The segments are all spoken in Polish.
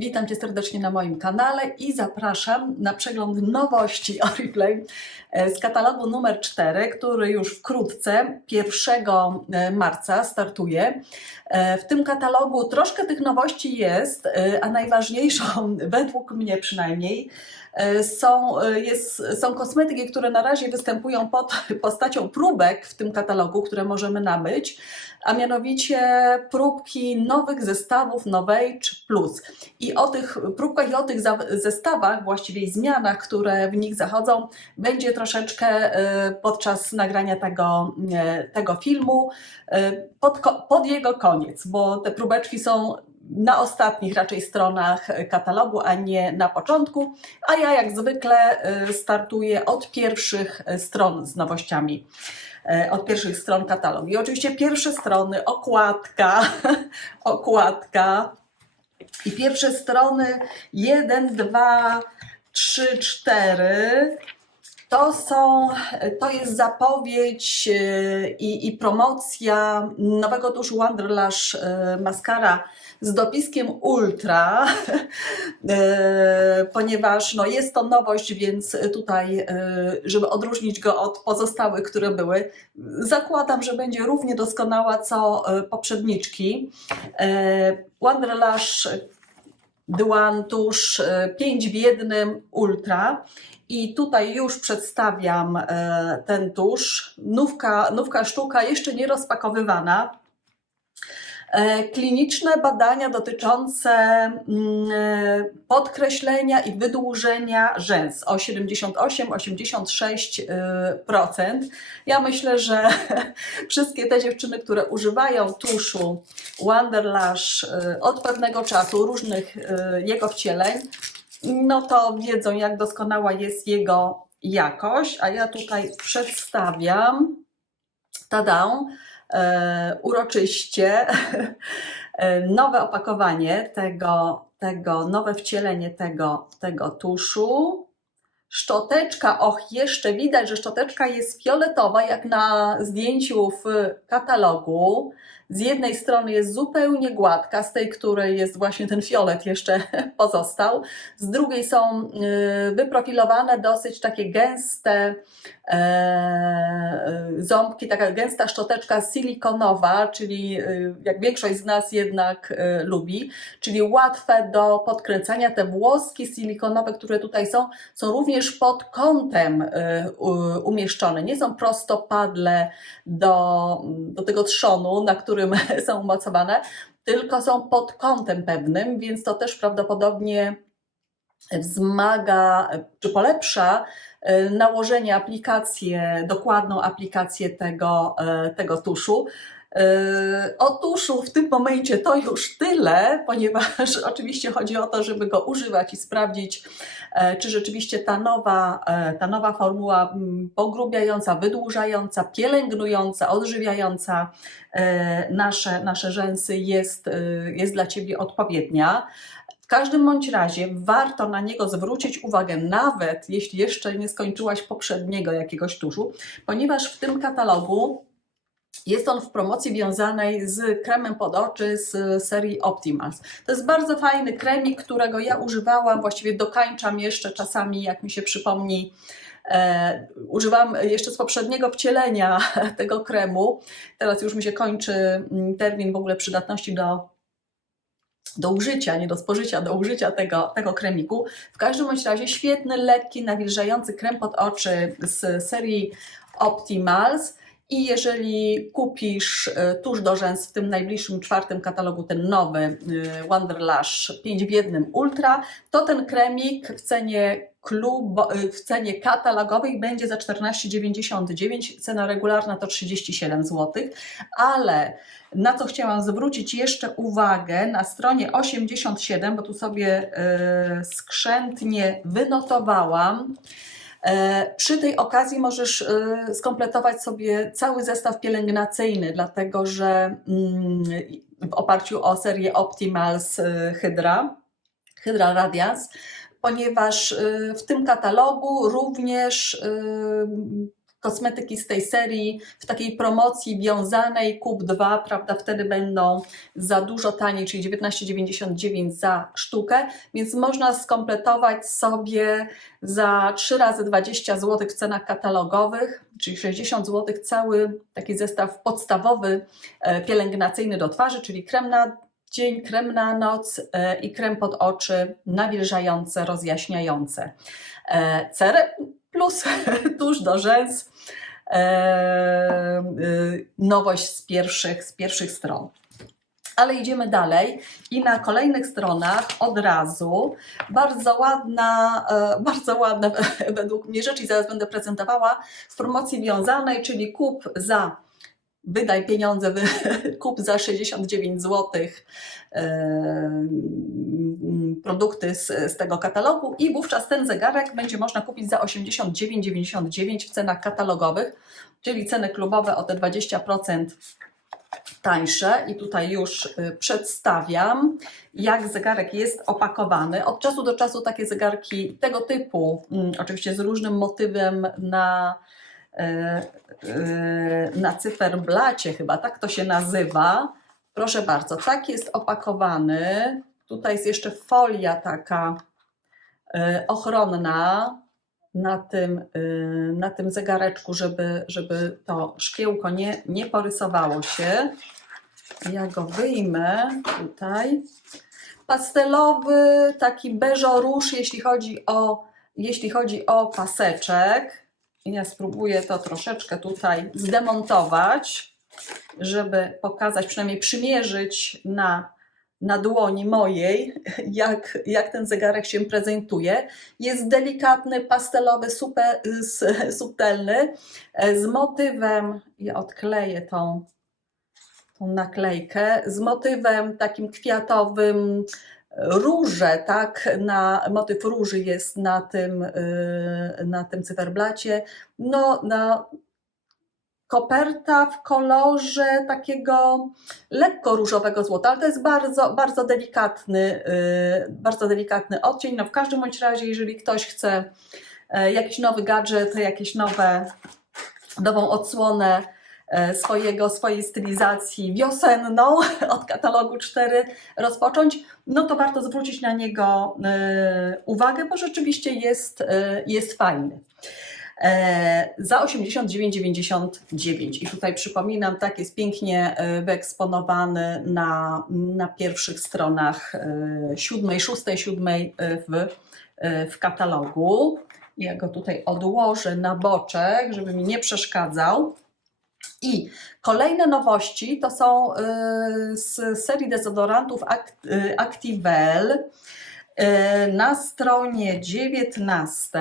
Witam Cię serdecznie na moim kanale i zapraszam na przegląd nowości Oriflame e, z katalogu numer 4, który już wkrótce, 1 marca startuje. E, W tym katalogu troszkę tych nowości jest, e, a najważniejszą, według mnie przynajmniej, e, są, e, jest, są kosmetyki, które na razie występują pod postacią próbek w tym katalogu, które możemy nabyć, a mianowicie próbki nowych zestawów Novage Plus. I o tych próbkach i o tych zestawach, właściwie i zmianach, które w nich zachodzą, będzie troszeczkę e, podczas nagrania tego, e, tego filmu, e, pod, pod jego koniec, bo te próbeczki są na ostatnich raczej stronach katalogu, a nie na początku, a ja jak zwykle e, startuję od pierwszych e, stron z nowościami e, od pierwszych stron katalogu. I oczywiście pierwsze strony, okładka, okładka. I pierwsze strony 1, 2, 3, 4 to są, to jest zapowiedź e, i, i promocja nowego tuszu Wonderlash e, Mascara z dopiskiem Ultra, e, ponieważ no, jest to nowość, więc tutaj, żeby odróżnić go od pozostałych, które były, zakładam, że będzie równie doskonała co poprzedniczki. E, Wonderlash The One tusz 5 w jednym Ultra. I tutaj już przedstawiam e, ten tusz. Nówka, nówka sztuka jeszcze nie rozpakowywana. E, Kliniczne badania dotyczące mm, e, podkreślenia i wydłużenia rzęs o 78-86%. Ja myślę, że wszystkie te dziewczyny, które używają tuszu Wonderlash e, od pewnego czasu, różnych e, jego wcieleń, no to wiedzą, jak doskonała jest jego jakość. A ja tutaj przedstawiam, tada, e, uroczyście e, nowe opakowanie tego, tego, nowe wcielenie tego, tego tuszu. Szczoteczka, och, jeszcze widać, że szczoteczka jest fioletowa, jak na zdjęciu w katalogu. Z jednej strony jest zupełnie gładka, z tej, której jest właśnie ten fiolet jeszcze pozostał. Z drugiej są y, wyprofilowane dosyć takie gęste e, ząbki, taka gęsta szczoteczka silikonowa, czyli y, jak większość z nas jednak y, lubi, czyli łatwe do podkręcania. Te włoski silikonowe, które tutaj są, są również pod kątem umieszczone. Nie są prostopadle do, do tego trzonu, na którym są umocowane, tylko są pod kątem pewnym, więc to też prawdopodobnie wzmaga czy polepsza e, nałożenie aplikację, dokładną aplikację tego, e, tego tuszu. E, O tuszu w tym momencie to już tyle, ponieważ oczywiście chodzi o to, żeby go używać i sprawdzić, e, czy rzeczywiście ta nowa, e, ta nowa formuła mm, pogrubiająca, wydłużająca, pielęgnująca, odżywiająca e, nasze, nasze rzęsy jest, jest dla Ciebie odpowiednia. W każdym bądź razie warto na niego zwrócić uwagę, nawet jeśli jeszcze nie skończyłaś poprzedniego jakiegoś tuszu, ponieważ w tym katalogu jest on w promocji wiązanej z kremem pod oczy z serii Optimals. To jest bardzo fajny kremik, którego ja używałam, właściwie dokańczam jeszcze czasami, jak mi się przypomni. E, używam jeszcze z poprzedniego wcielenia tego kremu. Teraz już mi się kończy mm, termin w ogóle przydatności do, do użycia, nie do spożycia, do użycia tego, tego kremiku. W każdym bądź razie świetny, lekki, nawilżający krem pod oczy z serii Optimals. I jeżeli kupisz e, tusz do rzęs w tym najbliższym czwartym katalogu, ten nowy e, Wonderlash 5 w 1 Ultra, to ten kremik w cenie klubo, e, w cenie katalogowej będzie za 14,99, cena regularna to 37 zł, ale na co chciałam zwrócić jeszcze uwagę, na stronie 87, bo tu sobie skrzętnie wynotowałam, Przy tej okazji możesz e, skompletować sobie cały zestaw pielęgnacyjny, dlatego że mm, w oparciu o serię Optimals e, Hydra, Hydra Radiance, ponieważ e, w tym katalogu również e, kosmetyki z tej serii w takiej promocji wiązanej kup 2, prawda, wtedy będą za dużo taniej, czyli 19,99 za sztukę, więc można skompletować sobie za 3 razy 20 zł w cenach katalogowych, czyli 60 zł cały taki zestaw podstawowy e, pielęgnacyjny do twarzy, czyli krem na dzień, krem na noc e, i krem pod oczy nawilżające, rozjaśniające. E, plus tuż do rzęs. E, y, Nowość z pierwszych, z pierwszych stron. Ale idziemy dalej i na kolejnych stronach od razu bardzo ładna, e, bardzo ładna według mnie rzecz i zaraz będę prezentowała w promocji wiązanej, czyli kup za wydaj pieniądze, kup za 69 zł produkty z, z tego katalogu i wówczas ten zegarek będzie można kupić za 89,99 w cenach katalogowych, czyli ceny klubowe o te 20% tańsze i tutaj już y, przedstawiam, jak zegarek jest opakowany. Od czasu do czasu takie zegarki tego typu, mm, oczywiście z różnym motywem na, y, y, na cyferblacie, chyba tak to się nazywa. Proszę bardzo, tak jest opakowany. Tutaj jest jeszcze folia taka ochronna na tym, na tym zegareczku, żeby, żeby to szkiełko nie, nie porysowało się. Ja go wyjmę tutaj. Pastelowy, taki beżo-róż, jeśli chodzi o, jeśli chodzi o paseczek. Ja spróbuję to troszeczkę tutaj zdemontować, żeby pokazać, przynajmniej przymierzyć na, na dłoni mojej, jak, jak ten zegarek się prezentuje. Jest delikatny, pastelowy, super, subtelny, e, z motywem, ja odkleję tą tą naklejkę z motywem takim kwiatowym. Róże, tak, na, motyw róży jest na tym, yy, na tym cyferblacie. No, na koperta w kolorze takiego lekko różowego złota, ale to jest bardzo, bardzo delikatny, yy, bardzo delikatny odcień. No w każdym bądź razie, jeżeli ktoś chce yy, jakiś nowy gadżet, jakieś nowe, nową odsłonę e, swojego, swojej stylizacji wiosenną od katalogu 4 rozpocząć, no to warto zwrócić na niego e, uwagę, bo rzeczywiście jest, e, jest fajny. E, Za 89,99 i tutaj przypominam, tak jest pięknie e, wyeksponowany na, na pierwszych stronach e, siódmej, szóstej, siódmej w, w katalogu. Ja go tutaj odłożę na boczek, żeby mi nie przeszkadzał. I kolejne nowości to są z serii dezodorantów Act- Activel na stronie 19.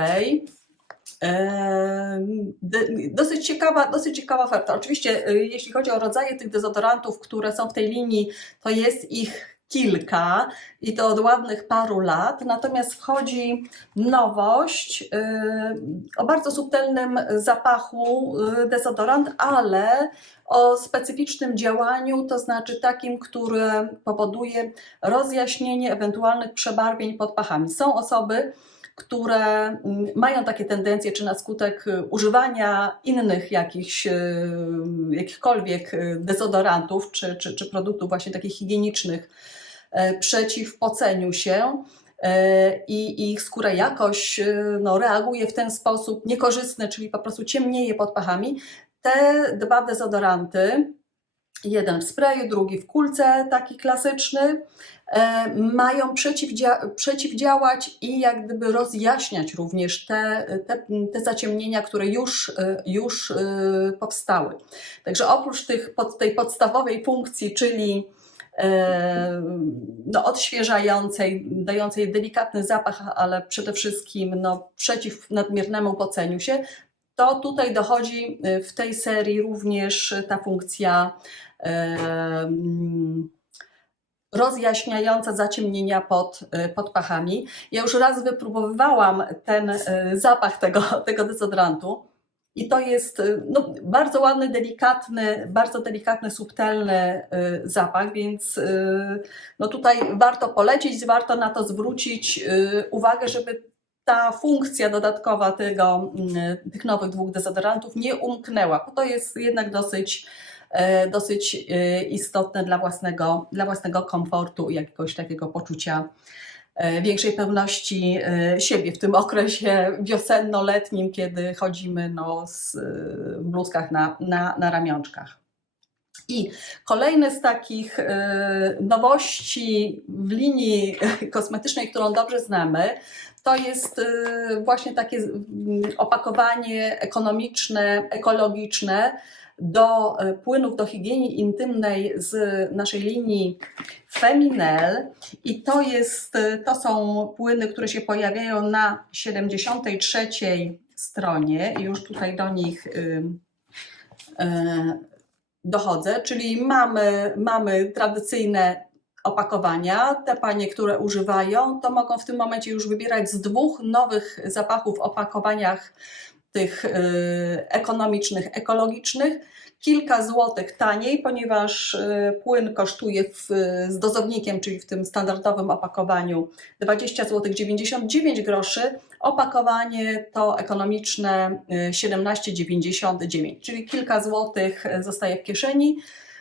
Dosyć ciekawa, dosyć ciekawa oferta. Oczywiście, y, jeśli chodzi o rodzaje tych dezodorantów, które są w tej linii, to jest ich kilka i to od ładnych paru lat. Natomiast wchodzi nowość y, o bardzo subtelnym zapachu y, dezodorant, ale o specyficznym działaniu, to znaczy takim, które powoduje rozjaśnienie ewentualnych przebarwień pod pachami. Są osoby, które mm, mają takie tendencje, czy na skutek y, używania innych jakichś, y, jakichkolwiek y, dezodorantów, czy, czy, czy produktów właśnie takich higienicznych, e, przeciw poceniu się e, i ich skóra jakoś no, reaguje w ten sposób niekorzystny, czyli po prostu ciemnieje pod pachami. Te dwa dezodoranty, jeden w sprayu, drugi w kulce, taki klasyczny, e, mają przeciwdzia- przeciwdziałać i jak gdyby rozjaśniać również te, te, te zaciemnienia, które już, e, już e, powstały. Także oprócz tych, pod, tej podstawowej funkcji, czyli no, odświeżającej, dającej delikatny zapach, ale przede wszystkim no, przeciw nadmiernemu poceniu się, to tutaj dochodzi e, w tej serii również ta funkcja rozjaśniająca zaciemnienia pod, e, pod pachami. Ja już raz wypróbowywałam ten e, zapach tego, tego dezodorantu i to jest no, bardzo ładny, delikatny, bardzo delikatny, subtelny zapach, więc no tutaj warto polecić, warto na to zwrócić uwagę, żeby ta funkcja dodatkowa tego, mm, tych nowych dwóch dezodorantów nie umknęła, bo to jest jednak dosyć, e, dosyć e, istotne dla własnego, dla własnego komfortu i jakiegoś takiego poczucia e, większej pewności siebie w tym okresie wiosenno-letnim, kiedy chodzimy no, z, bluzkach na, na, na ramionczkach. I kolejny z takich e, nowości w linii kosmetycznej, którą dobrze znamy, to jest e, właśnie takie mm, opakowanie ekonomiczne, ekologiczne do płynów do higieny intymnej z naszej linii Feminel. I to jest, to są płyny, które się pojawiają na 73 stronie. I już tutaj do nich y, dochodzę, czyli mamy, mamy tradycyjne opakowania. Te panie, które używają, to mogą w tym momencie już wybierać z dwóch nowych zapachów w opakowaniach tych y, ekonomicznych, ekologicznych. Kilka złotych taniej, ponieważ y, płyn kosztuje w, z dozownikiem, czyli w tym standardowym opakowaniu 20 zł 99 groszy. Opakowanie to ekonomiczne y, 17,99, czyli kilka złotych y, zostaje w kieszeni.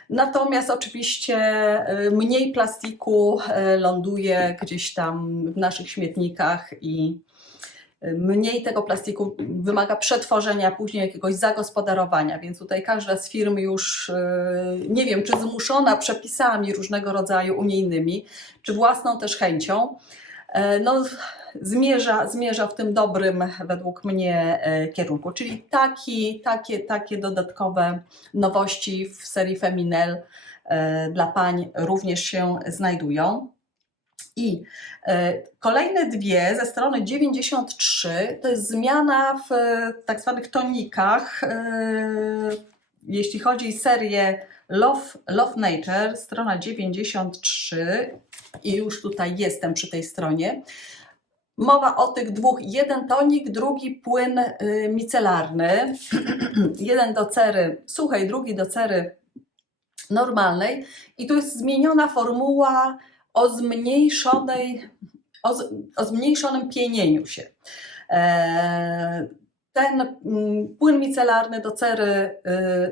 Natomiast oczywiście y, mniej plastiku y, ląduje gdzieś tam w naszych śmietnikach i y, mniej tego plastiku wymaga przetworzenia, później jakiegoś zagospodarowania, więc tutaj każda z firm już, y, nie wiem, czy zmuszona przepisami różnego rodzaju unijnymi, czy własną też chęcią, e, no, zmierza, zmierza w tym dobrym według mnie e, kierunku, czyli taki, takie, takie dodatkowe nowości w serii Feminel e, dla pań również się znajdują. I e, kolejne dwie ze strony 93 to jest zmiana w e, tak zwanych tonikach. e, Jeśli chodzi o serię Love, Love Nature, strona 93 i już tutaj jestem przy tej stronie. Mowa o tych dwóch, jeden tonik, drugi płyn y, micelarny, jeden do cery suchej, drugi do cery normalnej i tu jest zmieniona formuła o zmniejszonej, o, o zmniejszonym pienieniu się. E, Ten mm, płyn micelarny do cery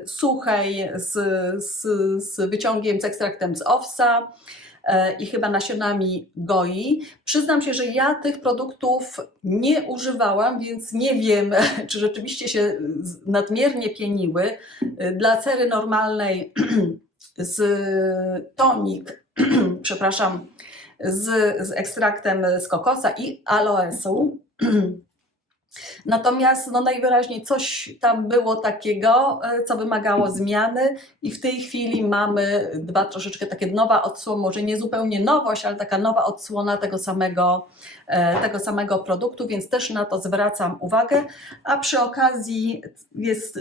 y, suchej z, z, z wyciągiem z ekstraktem z owsa e, i chyba nasionami goi. Przyznam się, że ja tych produktów nie używałam, więc nie wiem, czy rzeczywiście się nadmiernie pieniły. Y, Dla cery normalnej z tonik, przepraszam, z, z ekstraktem z kokosa i aloesu. Natomiast no najwyraźniej coś tam było takiego, e, co wymagało zmiany i w tej chwili mamy dwa troszeczkę takie nowa odsłona, może nie zupełnie nowość, ale taka nowa odsłona tego samego, e, tego samego produktu, więc też na to zwracam uwagę. A przy okazji jest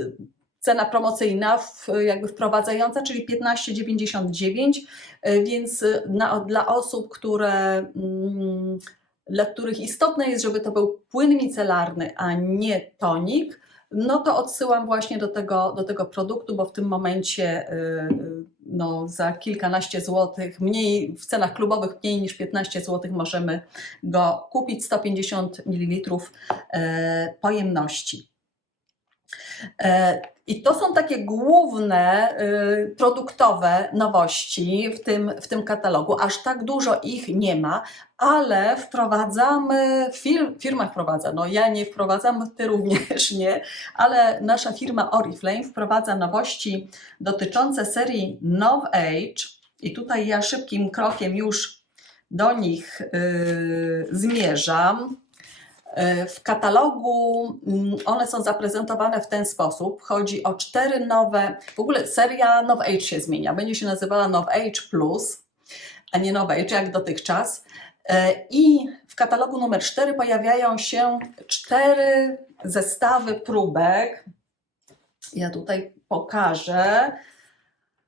cena promocyjna, w, jakby wprowadzająca, czyli 15,99, e, więc na, dla osób, które mm, dla których istotne jest, żeby to był płyn micelarny, a nie tonik, no to odsyłam właśnie do tego, do tego produktu, bo w tym momencie y, no, za kilkanaście złotych, mniej w cenach klubowych mniej niż 15 złotych możemy go kupić, 150 ml e, pojemności. E, I to są takie główne y, produktowe nowości w tym, w tym katalogu. Aż tak dużo ich nie ma, ale wprowadzamy, firm, firma wprowadza, no ja nie wprowadzam, ty również nie, ale nasza firma Oriflame wprowadza nowości dotyczące serii Nov Age i tutaj ja szybkim krokiem już do nich y, zmierzam. E, W katalogu mm, one są zaprezentowane w ten sposób. Chodzi o cztery nowe, w ogóle seria Nov Age się zmienia. Będzie się nazywała Nov Age Plus, a nie Nov Age jak dotychczas. E, I w katalogu numer 4 pojawiają się cztery zestawy próbek. Ja tutaj pokażę,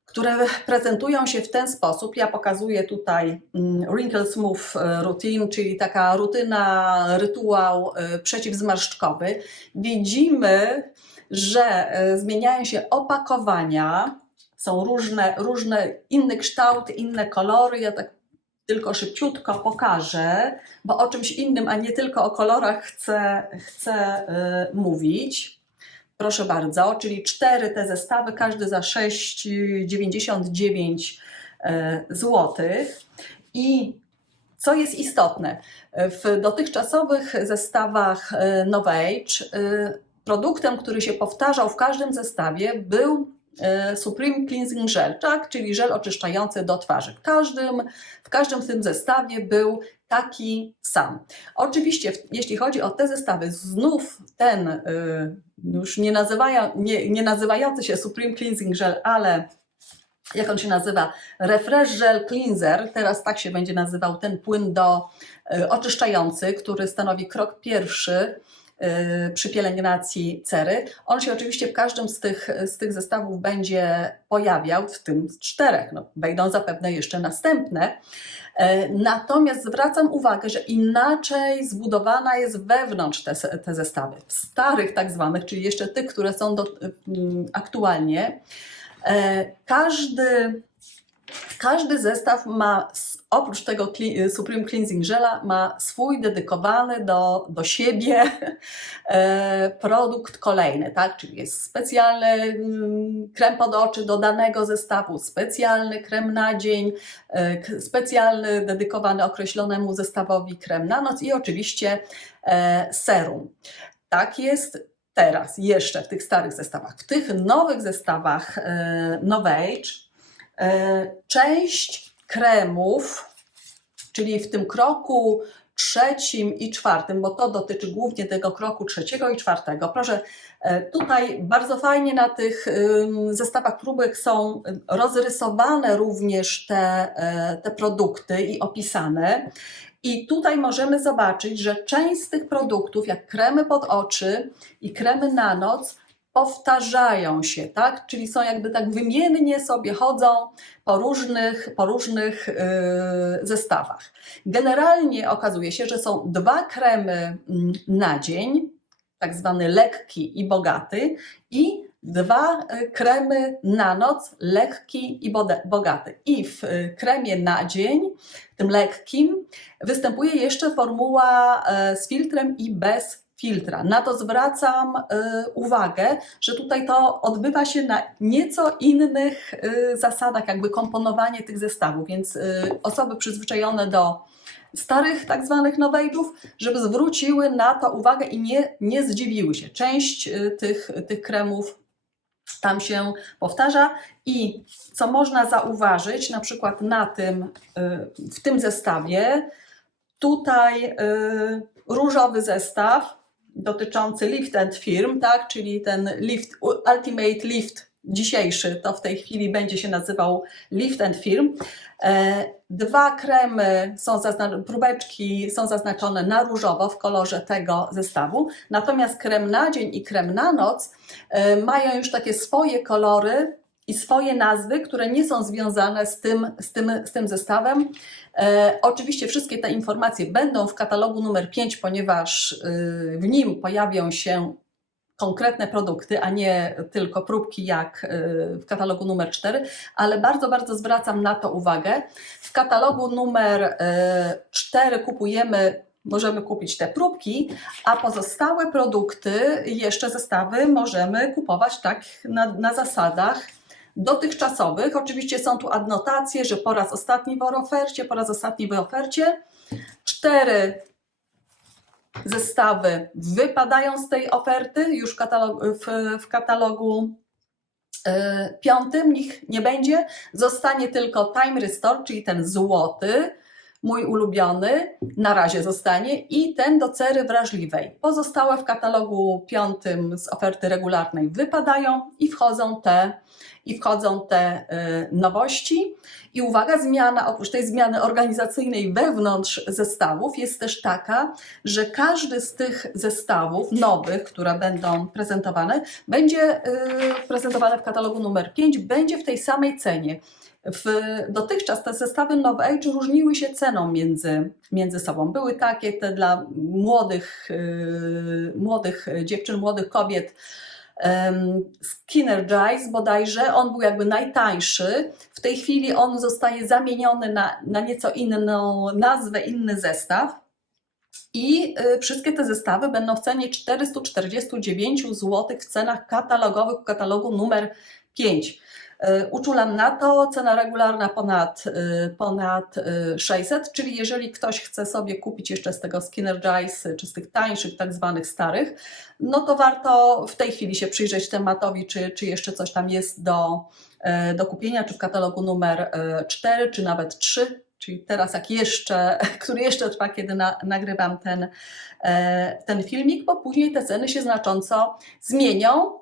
które prezentują się w ten sposób. Ja pokazuję tutaj mm, Wrinkle Smooth e, Routine, czyli taka rutyna, rytuał e, przeciwzmarszczkowy. Widzimy, że e, zmieniają się opakowania, są różne, różne inne kształty, inne kolory. Ja tak tylko szybciutko pokażę, bo o czymś innym, a nie tylko o kolorach chcę, chcę mówić. Proszę bardzo, czyli cztery te zestawy, każdy za 6,99 zł. I co jest istotne, w dotychczasowych zestawach y, Novage produktem, który się powtarzał w każdym zestawie był y, Supreme Cleansing Gel, tak? czyli żel oczyszczający do twarzy. W każdym, w każdym tym zestawie był taki sam. Oczywiście, jeśli chodzi o te zestawy, znów ten y, już nie, nazywają, nie, nie nazywający się Supreme Cleansing Gel, ale jak on się nazywa? Refresh Gel Cleanser, teraz tak się będzie nazywał ten płyn do y, oczyszczający, który stanowi krok pierwszy przy pielęgnacji cery. On się oczywiście w każdym z tych, z tych zestawów będzie pojawiał, w tym czterech, no, wejdą zapewne jeszcze następne. E, Natomiast zwracam uwagę, że inaczej zbudowana jest wewnątrz te, te zestawy. W starych tak zwanych, czyli jeszcze tych, które są do, mm, aktualnie, każdy, każdy zestaw ma oprócz tego cli- Supreme Cleansing Gela ma swój dedykowany do, do siebie e, produkt kolejny, tak? Czyli jest specjalny mm, krem pod oczy do danego zestawu, specjalny krem na dzień, e, specjalny dedykowany określonemu zestawowi krem na noc i oczywiście e, serum. Tak jest teraz jeszcze w tych starych zestawach. W tych nowych zestawach Novage część kremów, czyli w tym kroku trzecim i czwartym, bo to dotyczy głównie tego kroku trzeciego i czwartego. Proszę, e, tutaj bardzo fajnie na tych zestawach próbek są rozrysowane również te, e, te produkty i opisane. I tutaj możemy zobaczyć, że część z tych produktów, jak kremy pod oczy i kremy na noc, powtarzają się, tak? Czyli są jakby tak wymiennie sobie chodzą po różnych, po różnych yy, zestawach. Generalnie okazuje się, że są dwa kremy mm, na dzień, tak zwany lekki i bogaty, i dwa y, kremy na noc, lekki i bogaty. I w y, kremie na dzień, tym lekkim, występuje jeszcze formuła e, z filtrem i bez filtra. Na to zwracam e, uwagę, że tutaj to odbywa się na nieco innych e, zasadach, jakby komponowanie tych zestawów, więc e, osoby przyzwyczajone do starych tak zwanych nowage'ów, żeby zwróciły na to uwagę i nie, nie zdziwiły się. Część tych, tych kremów tam się powtarza i co można zauważyć, na przykład na tym, y, w tym zestawie, tutaj y, różowy zestaw dotyczący Lift Firm, tak, czyli ten lift, Ultimate Lift dzisiejszy, to w tej chwili będzie się nazywał Lift Firm. E, Dwa kremy są próbeczki są zaznaczone na różowo w kolorze tego zestawu, natomiast krem na dzień i krem na noc e, mają już takie swoje kolory i swoje nazwy, które nie są związane z tym, z tym, z tym zestawem. E, oczywiście wszystkie te informacje będą w katalogu numer 5, ponieważ y, w nim pojawią się konkretne produkty, a nie tylko próbki jak y, w katalogu numer 4, ale bardzo, bardzo zwracam na to uwagę. W katalogu numer y, 4 kupujemy możemy kupić te próbki, a pozostałe produkty, jeszcze zestawy możemy kupować tak na, na zasadach dotychczasowych. Oczywiście są tu adnotacje, że po raz ostatni w ofercie, po raz ostatni w ofercie. Cztery zestawy wypadają z tej oferty, już katalog, w, w katalogu e, piątym nich nie będzie. Zostanie tylko Time Restore, czyli ten złoty, mój ulubiony, na razie zostanie, i ten do cery wrażliwej. Pozostałe w katalogu piątym z oferty regularnej wypadają i wchodzą te, i wchodzą te e, nowości. I uwaga, zmiana, oprócz tej zmiany organizacyjnej wewnątrz zestawów, jest też taka, że każdy z tych zestawów nowych, które będą prezentowane, będzie y, prezentowane w katalogu numer 5, będzie w tej samej cenie. W, dotychczas te zestawy Nowe Age różniły się ceną między, między sobą. Były takie te dla młodych, y, młodych dziewczyn, młodych kobiet Skinnergize bodajże, on był jakby najtańszy. W tej chwili on zostaje zamieniony na, na nieco inną nazwę, inny zestaw. I y, wszystkie te zestawy będą w cenie 449 zł w cenach katalogowych katalogu numer 5. Y, Uczulam na to, cena regularna ponad, y, ponad y, 600, czyli jeżeli ktoś chce sobie kupić jeszcze z tego Skinnergize, czy z tych tańszych, tak zwanych starych, no to warto w tej chwili się przyjrzeć tematowi, czy, czy jeszcze coś tam jest do, e, do kupienia, czy w katalogu numer e, 4, czy nawet 3, czyli teraz jak jeszcze, który jeszcze trwa, kiedy na, nagrywam ten, e, ten filmik, bo później te ceny się znacząco zmienią,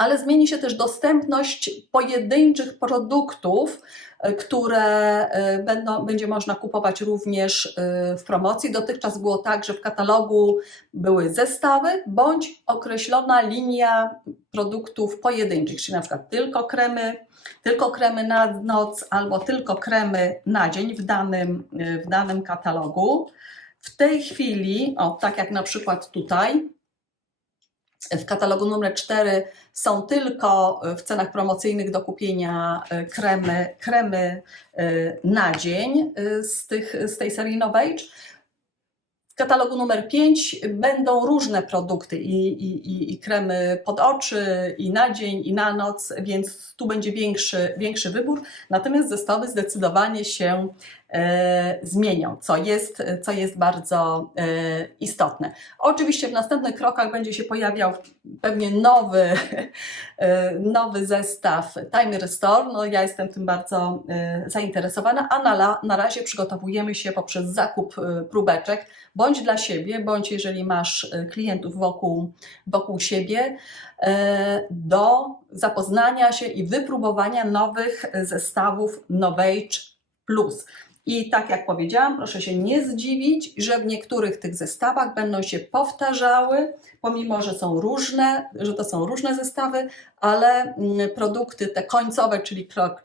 ale zmieni się też dostępność pojedynczych produktów, e, które e, będą, będzie można kupować również e, w promocji. Dotychczas było tak, że w katalogu były zestawy bądź określona linia produktów pojedynczych, czyli na przykład tylko kremy, tylko kremy na noc albo tylko kremy na dzień w danym, w danym katalogu. W tej chwili, o tak jak na przykład tutaj, w katalogu numer 4 są tylko w cenach promocyjnych do kupienia e, kremy, kremy e, na dzień e, z, tych, z tej serii Novage. W katalogu numer 5 będą różne produkty i, i, i, kremy pod oczy, i na dzień, i na noc, więc tu będzie większy, większy wybór. Natomiast zestawy zdecydowanie się e, zmienią, co jest, co jest bardzo e, istotne. Oczywiście w następnych krokach będzie się pojawiał pewnie nowy, e, nowy zestaw Time Restore. No, ja jestem tym bardzo e, zainteresowana, a na, na razie przygotowujemy się poprzez zakup e, próbeczek, bądź dla siebie, bądź jeżeli masz e, klientów wokół, wokół siebie, e, do zapoznania się i wypróbowania nowych zestawów Novage Plus. I tak jak powiedziałam, proszę się nie zdziwić, że w niektórych tych zestawach będą się powtarzały, pomimo że są różne, że to są różne zestawy, ale mm, produkty te końcowe, czyli krok,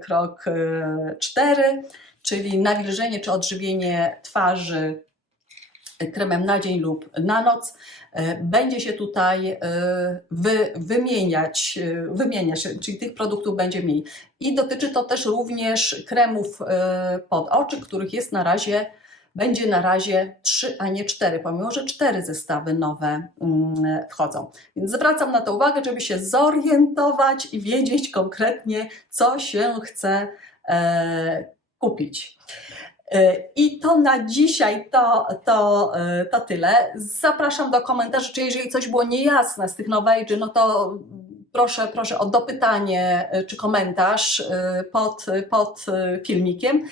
krok 4, czyli nawilżenie czy odżywienie twarzy kremem na dzień lub na noc, e, będzie się tutaj e, wy, wymieniać, e, wymieniać, czyli tych produktów będzie mniej. I dotyczy to też również kremów pod oczy, których jest na razie, będzie na razie 3, a nie 4, pomimo że 4 zestawy nowe mm, wchodzą. Więc zwracam na to uwagę, żeby się zorientować i wiedzieć konkretnie, co się chce kupić. E, I to na dzisiaj to, to, e, to tyle. Zapraszam do komentarzy, czy jeżeli coś było niejasne z tych nowage'y, no to proszę, proszę o dopytanie e, czy komentarz pod, pod filmikiem.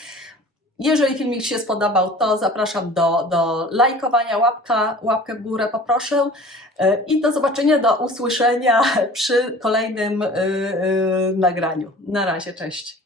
Jeżeli filmik się spodobał, to zapraszam do, do lajkowania, łapka, łapkę w górę poproszę i do zobaczenia, do usłyszenia przy kolejnym nagraniu. Na razie, cześć.